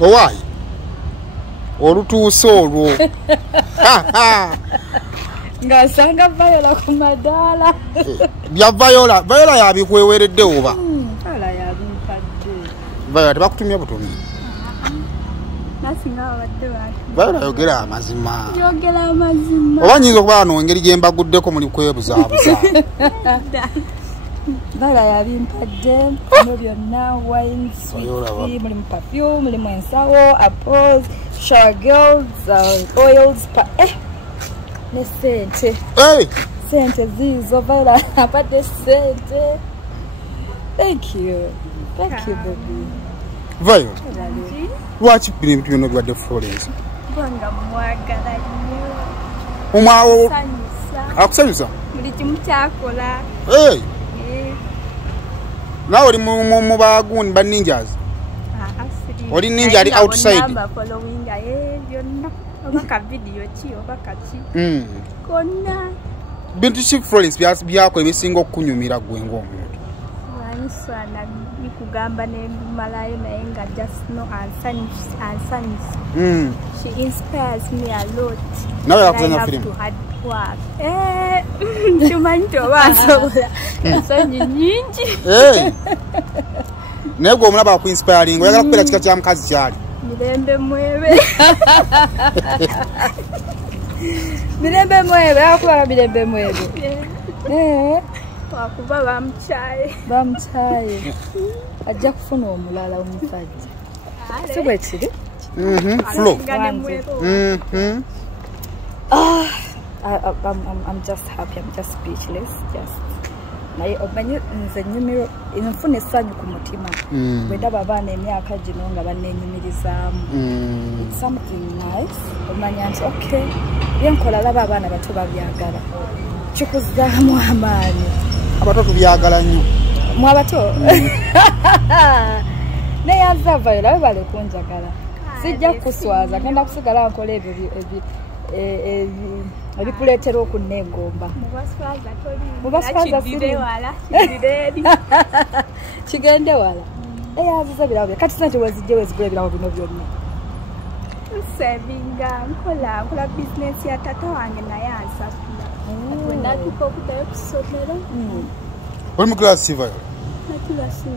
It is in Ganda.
Why? Olutuuse olwo. Ngasanga Viola ku madala. Bya Viola yabikweweredde oba. Ala yabimpadde. Viola tebakutumya butumwa. Nasinga abadde bati. Viola yogera amazima. Yogera amazima. Oba nyinza okuba ano engeri gye mbaguddeko muli kwebuzaabuza. Viola yabimpadde bino byonna wine, sweet, mulimu perfume, mulimu ensawo, apples, shower gels, oils, ne sente. Sente zizo Viola apate sente. Thank you baby. Viola, lwaki bintu bino bibadde Florence? Banga mwagala nnyo. Omwawo akusanyusa? Buli kimu kyakola. Nawe oli mu bagundi ba ninjas? Oli ninja ali outside? Konna bintu ki Florence byako ebisinga okunyumira gwe ng'omuntu? Waniswana bikugamba nemalayo naye nga just no answers. She inspires me a lot. Nawe yakuzanya firimu? Tumanyi tobasobola ensonyi nyingi. Naye gwe omulaba akuinspiring oyagala kubeera kika kya mukazi kyali? Mirembe mwebe. Mirembe mwebe, akuba mirembe mwebe. Wakuba bamukyaye. Ajja kufuna omulala omusajja. Si bwe kiri? Flo. I'm just happy. I'm just speechless. Naye omanyi nze nyumiro nfuna essanyu ku mutima bwe ndaba abaana emyaka gino nga bannenyumirizaamu. It's something nice. Omanya nti okay byenkola laba abaana bato babyagala kikuzaamu amaanyi. Abato tubyagala nnyo. Mu abato naye aza Viola we bale kunjagala sijja kuswaza genda kusigala nkola ebyo ebikuleetera okunneegomba. Mubaswaza kigende wala aziza birabo kati sente wezijje wezigula ebirabo bino byonna. Nsevinga nkola business ya tata wange naye ansasula. Wenda tuko okuteekusomero. Oli mu class Viola?